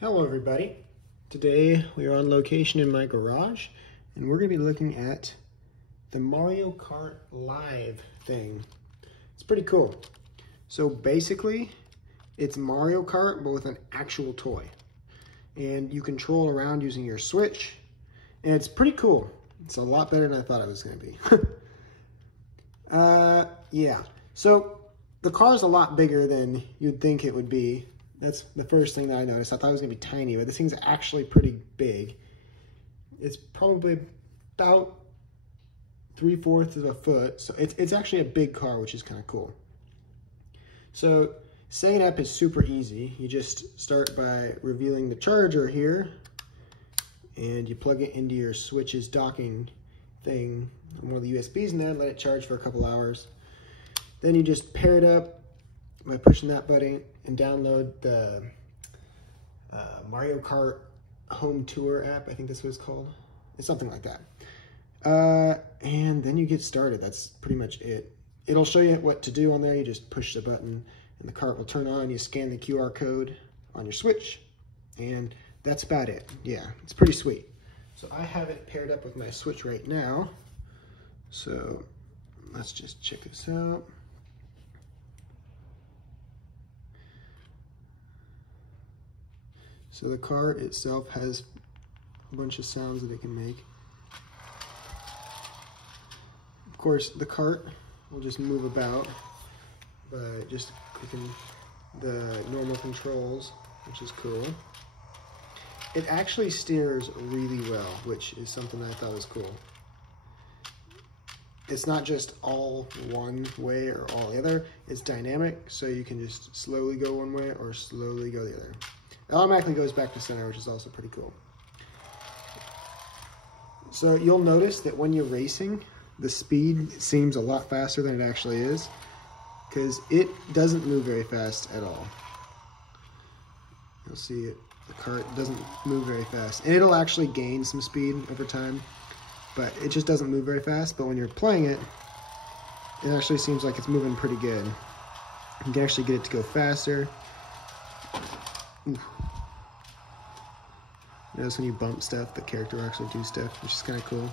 Hello everybody. Today we are on location in my garage and we're going to be looking at the Mario Kart Live thing. It's pretty cool. So basically it's Mario Kart but with an actual toy. And you control around using your Switch and it's pretty cool. It's a lot better than I thought it was going to be. Yeah. So the car is a lot bigger than you'd think it would be. That's the first thing that I noticed. I thought it was going to be tiny, but this thing's actually pretty big. It's probably about 3/4 of a foot. So it's actually a big car, which is kind of cool. So setting it up is super easy. You just start by revealing the charger here, and you plug it into your Switch's docking thing on one of the USBs in there, let it charge for a couple hours. Then you just pair it up by pushing that button and download the Mario Kart Home Tour app. I think that's what it's called. It's something like that. And then you get started. That's pretty much it. It'll show you what to do on there. You just push the button and the cart will turn on. You scan the QR code on your Switch and that's about it. Yeah, it's pretty sweet. So I have it paired up with my Switch right now. So let's just check this out. So the cart itself has a bunch of sounds that it can make. Of course, the cart will just move about by just clicking the normal controls, which is cool. It actually steers really well, which is something I thought was cool. It's not just all one way or all the other. It's dynamic, so you can just slowly go one way or slowly go the other. It automatically goes back to center, which is also pretty cool. So you'll notice that when you're racing, the speed seems a lot faster than it actually is, because it doesn't move very fast at all. You'll see it, the cart doesn't move very fast. And it'll actually gain some speed over time, but it just doesn't move very fast. But when you're playing it, it actually seems like it's moving pretty good. You can actually get it to go faster. Ooh. Notice when you bump stuff, the character will actually do stuff, which is kind of cool.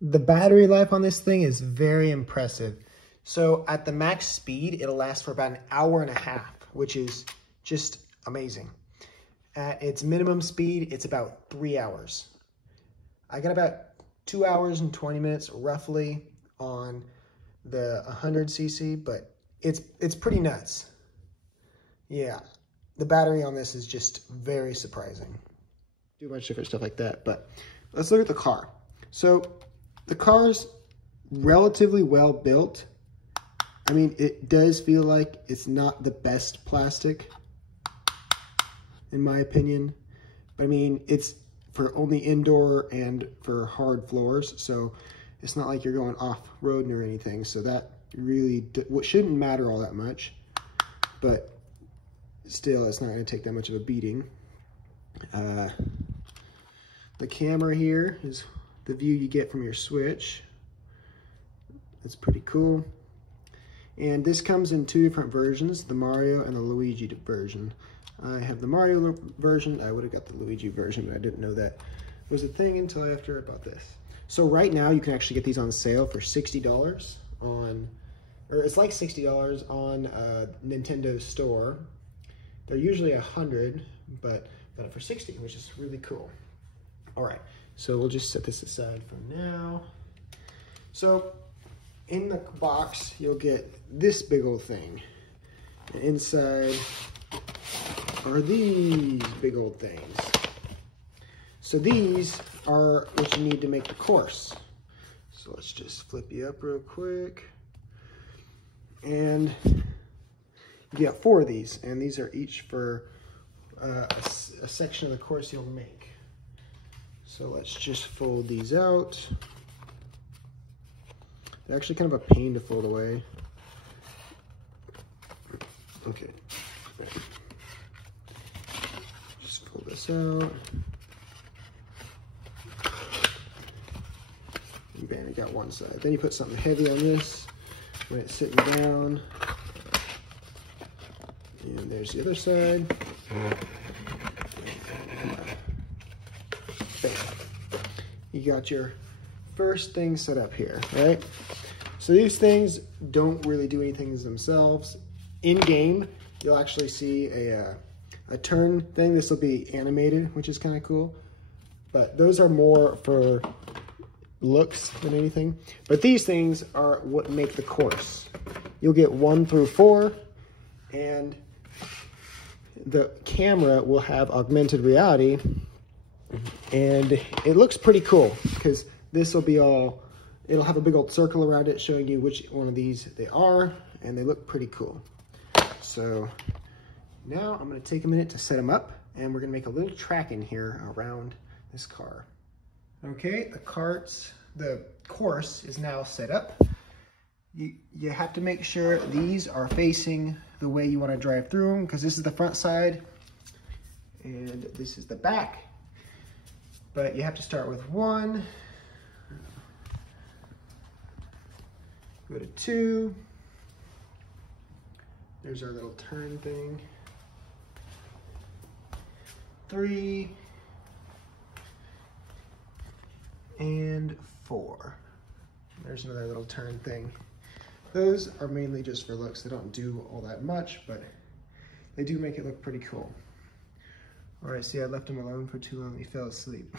The battery life on this thing is very impressive. So at the max speed, it'll last for about 1.5 hours, which is just amazing. At its minimum speed, it's about 3 hours. I got about 2 hours and 20 minutes roughly on the 100cc, but it's pretty nuts. Yeah, the battery on this is just very surprising. Do a bunch of different stuff like that, but let's look at the car. So the car's relatively well built. I mean, it does feel like it's not the best plastic, in my opinion. But I mean, it's for only indoor and for hard floors, so it's not like you're going off-road or anything. So that really shouldn't matter all that much, but still, it's not going to take that much of a beating. The camera here is the view you get from your Switch. That's pretty cool. And this comes in 2 different versions, the Mario and the Luigi version. I have the Mario version. I would have got the Luigi version, but I didn't know that was a thing until after I bought this. So right now you can actually get these on sale for $60 on, or it's like $60 on Nintendo Store. They're usually $100, but got it for $60, which is really cool. All right, so we'll just set this aside for now. So in the box, you'll get this big old thing. And inside are these big old things. So these are what you need to make the course. So let's just flip you up real quick. And you get 4 of these, and these are each for a section of the course you'll make. So let's just fold these out. They're actually kind of a pain to fold away. Okay. Just fold this out. And bam, you got one side. Then you put something heavy on this when it's sitting down. And there's the other side. got your first thing set up here, right? So these things don't really do anything themselves. In game, you'll actually see a turn thing. This will be animated, which is kind of cool. But those are more for looks than anything. But these things are what make the course. You'll get 1 through 4, and the camera will have augmented reality, and it looks pretty cool because this will be all, it'll have a big old circle around it showing you which one of these they are, and they look pretty cool. So now I'm going to take a minute to set them up, and we're going to make a little track in here around this car. Okay, the course is now set up. You have to make sure these are facing the way you want to drive through them, because this is the front side and this is the back. But you have to start with 1, go to 2, there's our little turn thing, 3, and 4. There's another little turn thing. Those are mainly just for looks. They don't do all that much, but they do make it look pretty cool. All right, see, I left him alone for too long. He fell asleep.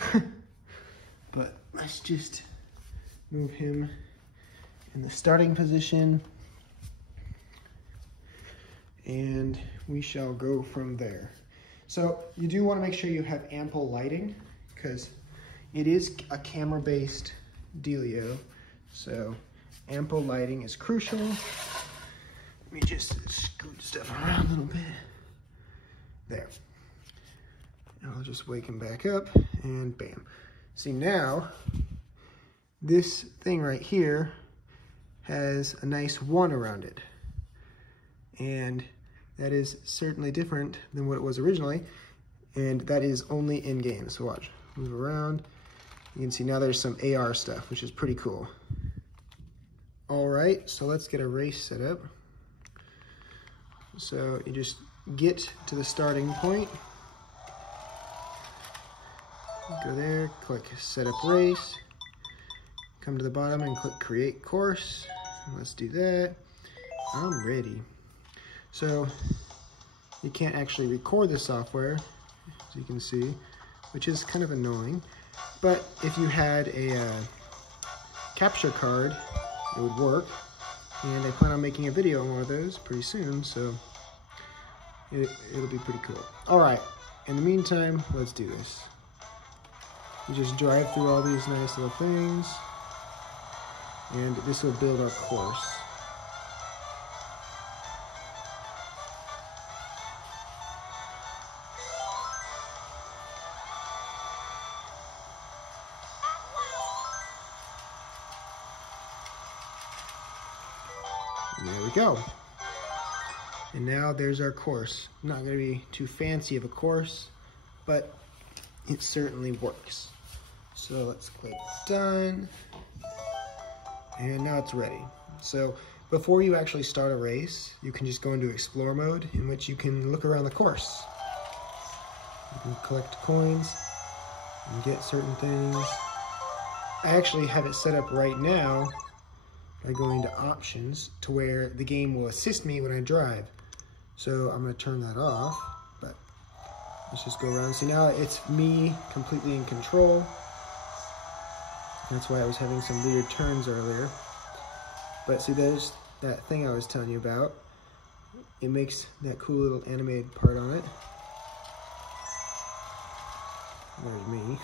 But let's just move him in the starting position, and we shall go from there. So you do want to make sure you have ample lighting, because it is a camera-based dealio, so ample lighting is crucial. Let me just scoot stuff around a little bit. There. And I'll just wake him back up, and bam. See, now, this thing right here has a nice 1 around it. And that is certainly different than what it was originally, and that is only in-game. So watch, move around. You can see now there's some AR stuff, which is pretty cool. All right, so let's get a race set up. So you just get to the starting point. Go there, click set up race. Come to the bottom and click create course. Let's do that. I'm ready. So you can't actually record the software, as you can see, which is kind of annoying. But if you had a capture card, it would work. And I plan on making a video on one of those pretty soon, so it'll be pretty cool. All right, in the meantime, let's do this. You just drive through all these nice little things, and this will build our course. And there we go. And now there's our course. Not going to be too fancy of a course, but it certainly works. So let's click done. And now it's ready. So before you actually start a race, you can just go into explore mode, in which you can look around the course. You can collect coins and get certain things. I actually have it set up right now by going to options to where the game will assist me when I drive. So I'm going to turn that off, but let's just go around. See, now it's me completely in control. That's why I was having some weird turns earlier. But see, there's that thing I was telling you about. It makes that cool little animated part on it. There's me.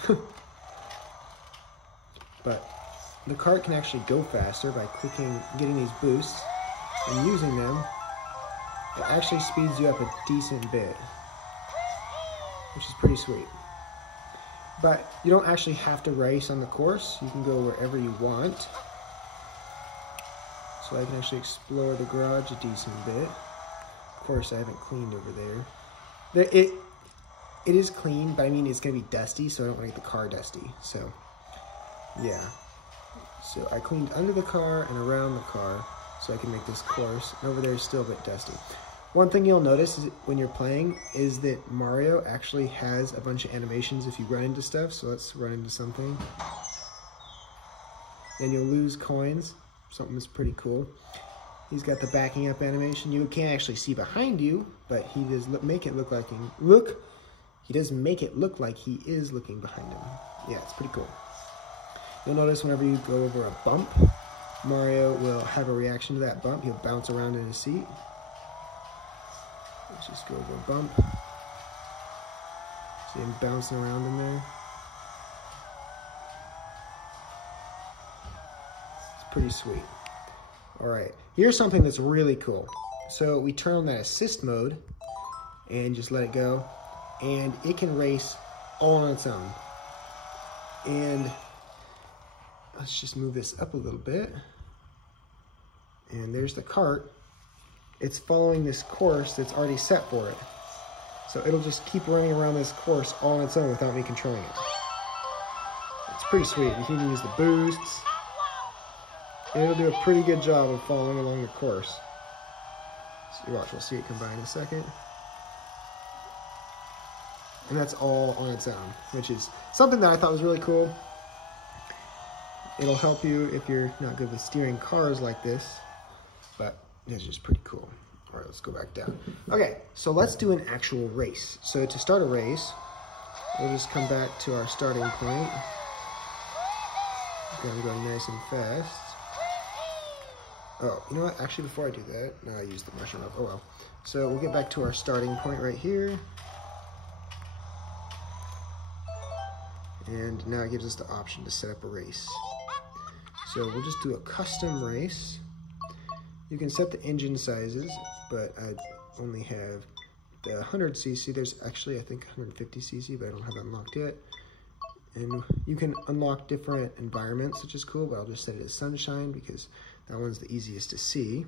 But the cart can actually go faster by getting these boosts and using them. It actually speeds you up a decent bit, which is pretty sweet. But you don't actually have to race on the course. You can go wherever you want. So I can actually explore the garage a decent bit. Of course, I haven't cleaned over there. It is clean, but I mean, it's gonna be dusty, so I don't want to get the car dusty. So, yeah. So I cleaned under the car and around the car so I can make this course. And over there is still a bit dusty. One thing you'll notice is when you're playing is that Mario actually has a bunch of animations if you run into stuff. So let's run into something. then you'll lose coins. Something that's pretty cool. He's got the backing up animation. You can't actually see behind you, but he does make it look like he does make it look like he is looking behind him. Yeah, it's pretty cool. You'll notice whenever you go over a bump, Mario will have a reaction to that bump. He'll bounce around in his seat. Let's just go over a bump. See him bouncing around in there. It's pretty sweet. All right, here's something that's really cool. So we turn on that assist mode and just let it go, and it can race all on its own. And let's just move this up a little bit. And there's the cart. It's following this course that's already set for it. So it'll just keep running around this course all on its own without me controlling it. It's pretty sweet. You can use the boosts. It'll do a pretty good job of following along the course. So watch, we'll see it come by in a second. And that's all on its own, which is something that I thought was really cool. It'll help you if you're not good with steering cars like this, but it's just pretty cool. All right, let's go back down. Okay, so let's do an actual race. So to start a race, we'll just come back to our starting point. I'm going nice and fast. Oh, you know what? Actually, before I do that, no, I used the mushroom up. Oh well. So we'll get back to our starting point right here. And now it gives us the option to set up a race. So we'll just do a custom race. You can set the engine sizes, but I only have the 100cc. There's actually, I think, 150cc, but I don't have that unlocked yet. And you can unlock different environments, which is cool, but I'll just set it as sunshine because that one's the easiest to see.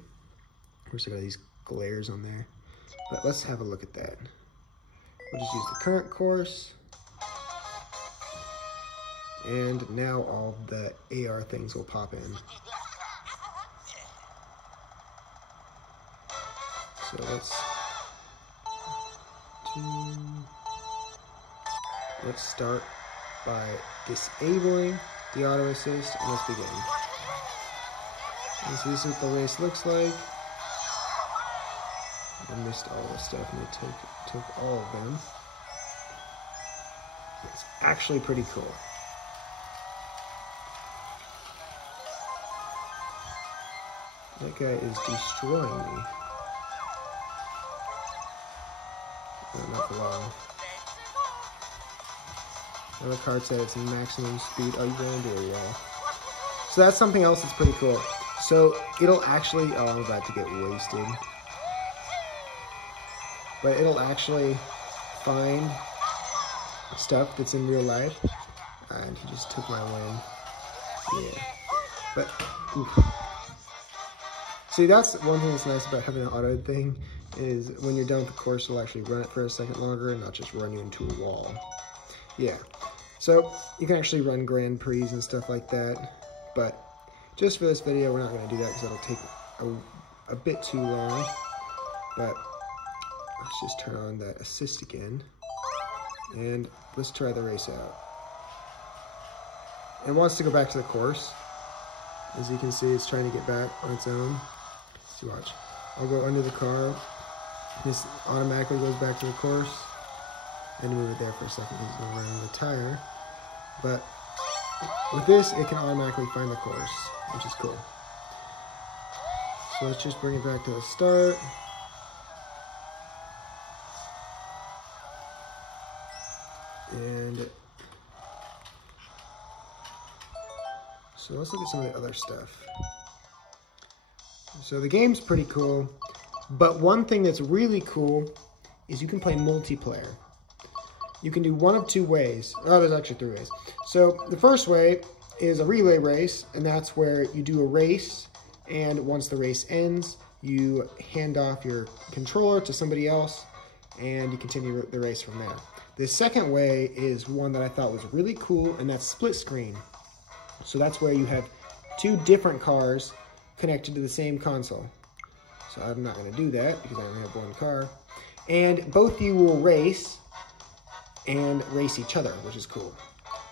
Of course, I got these glares on there, but let's have a look at that. We'll just use the current course. And now all the AR things will pop in. So let's start by disabling the auto assist, and let's begin. And so this is what the race looks like. I missed all this stuff and it took all of them. It's actually pretty cool. That guy is destroying me. No, not for long. Now the card said it's maximum speed. Oh, you ran into a wall. So that's something else that's pretty cool. So it'll actually, oh, I'm about to get wasted. But it'll actually find stuff that's in real life. And he just took my win. Yeah. But, oof. See, that's one thing that's nice about having an auto thing, is when you're done with the course, it'll actually run it for a second longer and not just run you into a wall. Yeah, so you can actually run Grand Prix and stuff like that, but just for this video, we're not going to do that because it'll take a bit too long. But let's just turn on that assist again, and let's try the race out. It wants to go back to the course. As you can see, it's trying to get back on its own. So watch. I'll go under the car. This automatically goes back to the course. And move it there for a second because it's going to run out of the tire. But with this, it can automatically find the course, which is cool. So let's just bring it back to the start. And so let's look at some of the other stuff. So the game's pretty cool, but one thing that's really cool is you can play multiplayer. You can do one of two ways. Oh, there's actually three ways. So the first way is a relay race, and that's where you do a race, and once the race ends, you hand off your controller to somebody else, and you continue the race from there. The second way is one that I thought was really cool, and that's split screen. So that's where you have two different cars connected to the same console. So I'm not going to do that because I only have one car. And both of you will race and race each other, which is cool.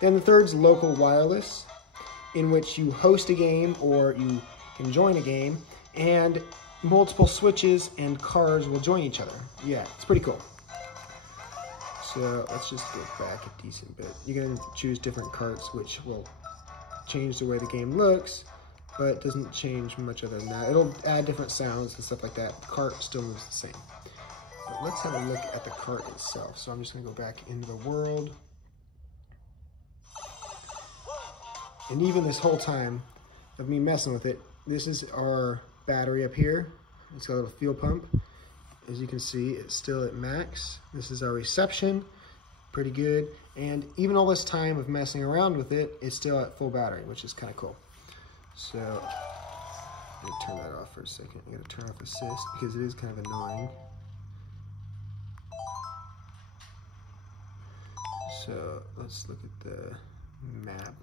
Then the third's local wireless. in which you host a game or you can join a game, and multiple switches and cars will join each other. Yeah, it's pretty cool. So let's just go back a decent bit. You can choose different carts, which will change the way the game looks, but it doesn't change much other than that. It'll add different sounds and stuff like that. The cart still moves the same. But let's have a look at the cart itself. So I'm just gonna go back into the world. And even this whole time of me messing with it, this is our battery up here. It's got a little fuel pump. As you can see, it's still at max. This is our reception, pretty good. And even all this time of messing around with it, it's still at full battery, which is kind of cool. So, I'm gonna turn that off for a second. I gotta turn off assist because it is kind of annoying. So, let's look at the map.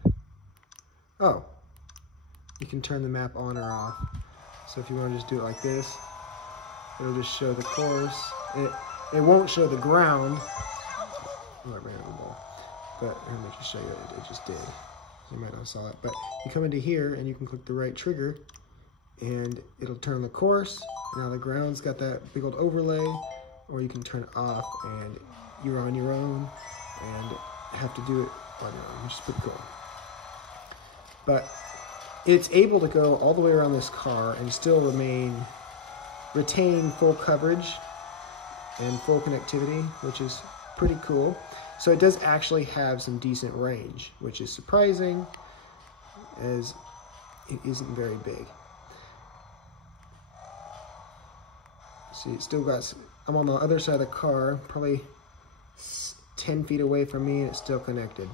Oh, you can turn the map on or off. So if you want to just do it like this, it'll just show the course. It won't show the ground. Oh, I ran out of the ball. But I'm going to show you that it just did. You might not saw it. But you come into here and you can click the right trigger and it'll turn the course. Now the ground's got that big old overlay, or you can turn it off and you're on your own and have to do it on your own, which is pretty cool. But it's able to go all the way around this car and still retain full coverage and full connectivity, which is pretty cool. So it does actually have some decent range, which is surprising as it isn't very big. See, it's still got, I'm on the other side of the car, probably 10 feet away from me, and it's still connected.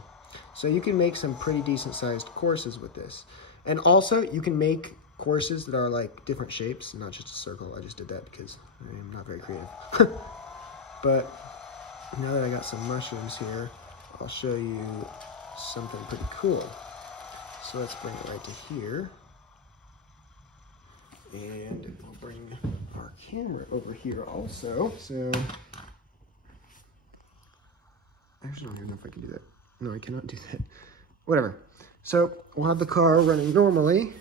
So you can make some pretty decent sized courses with this. And also you can make courses that are like different shapes, not just a circle. I just did that because I'm not very creative. But now that I got some mushrooms here, I'll show you something pretty cool. So let's bring it right to here. And we'll bring our camera over here also. So, actually I don't even know if I can do that. No, I cannot do that. Whatever. So we'll have the car running normally.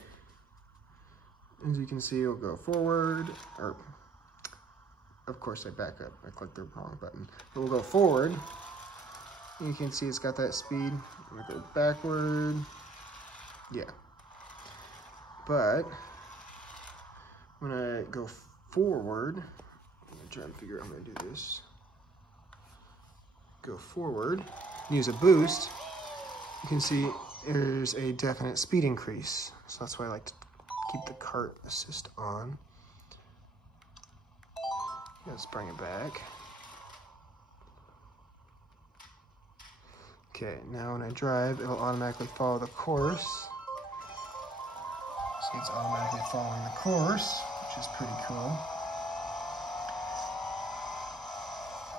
As you can see, it'll go forward, or of course I back up. I clicked the wrong button. But we'll go forward. You can see it's got that speed. I'm gonna go backward. Yeah. But when I go forward, I'm gonna try and figure out how I'm gonna do this. Go forward, use a boost. You can see there's a definite speed increase. So that's why I like to keep the cart assist on. Let's bring it back. Okay, now when I drive, it'll automatically follow the course. See, it's automatically following the course, which is pretty cool.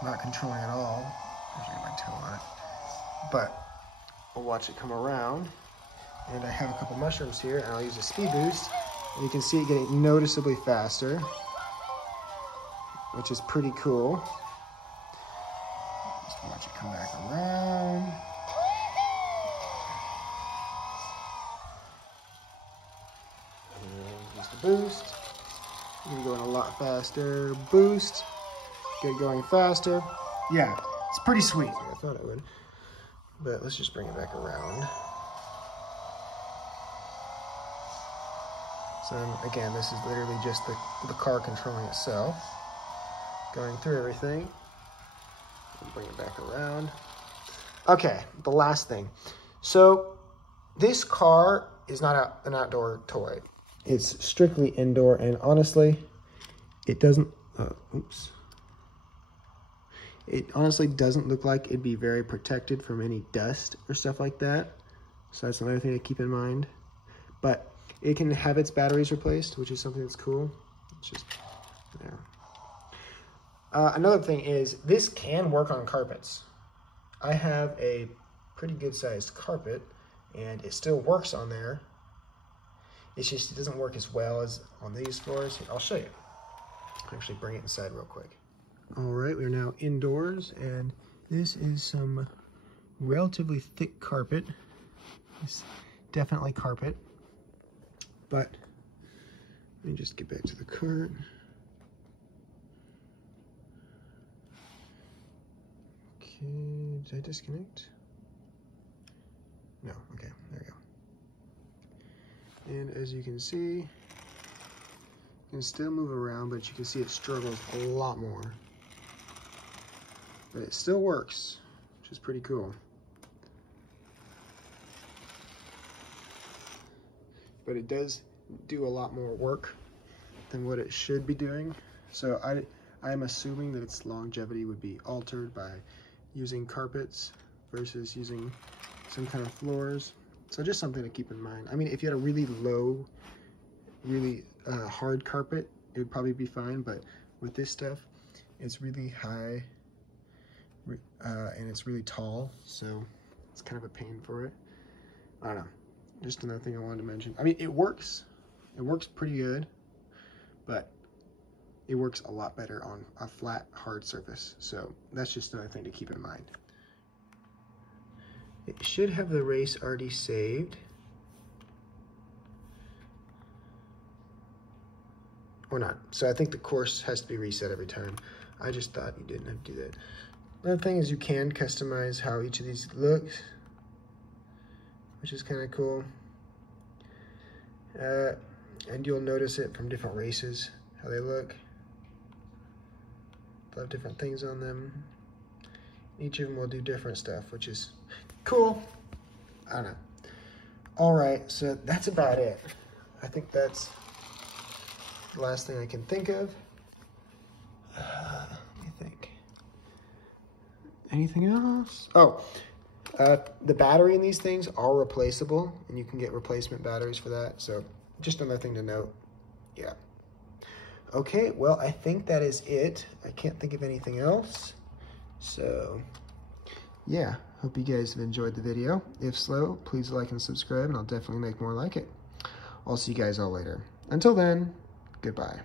I'm not controlling at all. I should get my toe on it. But we'll watch it come around. And I have a couple mushrooms here, and I'll use a speed boost. And you can see it getting noticeably faster, which is pretty cool. Just watch it come back around. And use the boost. You're gonna go in a lot faster. Boost. Get it going faster. Yeah, it's pretty sweet. I thought it would. But let's just bring it back around. So again, this is literally just the car controlling itself. Going through everything. Bring it back around. Okay, the last thing. So this car is not an outdoor toy. It's strictly indoor, and honestly, it doesn't, it honestly doesn't look like it'd be very protected from any dust or stuff like that. So that's another thing to keep in mind. But it can have its batteries replaced, which is something that's cool. It's just there. Another thing is, this can work on carpets. I have a pretty good sized carpet, and it still works on there. It's just, it doesn't work as well as on these floors. I'll show you. I'll actually bring it inside real quick. All right, we're now indoors, and this is some relatively thick carpet. It's definitely carpet. But let me just get back to the cart. Okay, did I disconnect? No, okay, there we go. And as you can see, you can still move around, but you can see it struggles a lot more. But it still works, which is pretty cool. But it does do a lot more work than what it should be doing. So I'm assuming that its longevity would be altered by using carpets versus using some kind of floors. So just something to keep in mind. I mean, if you had a really low, really hard carpet, it would probably be fine. But with this stuff, it's really high and it's really tall. So it's kind of a pain for it. I don't know. Just another thing I wanted to mention. I mean, it works. It works pretty good, but it works a lot better on a flat, hard surface. So that's just another thing to keep in mind. It should have the race already saved. Or not. So I think the course has to be reset every time. I just thought you didn't have to do that. Another thing is you can customize how each of these looks, which is kind of cool. And you'll notice it from different races, how they look. They'll have different things on them. Each of them will do different stuff, which is cool. I don't know. All right, so that's about it. I think that's the last thing I can think of. Let me think. Anything else? Oh. The battery in these things are replaceable, and you can get replacement batteries for that. So just another thing to note. Yeah. Okay, well, I think that is it. I can't think of anything else. So yeah, hope you guys have enjoyed the video. If so, please like and subscribe, and I'll definitely make more like it. I'll see you guys all later. Until then, goodbye.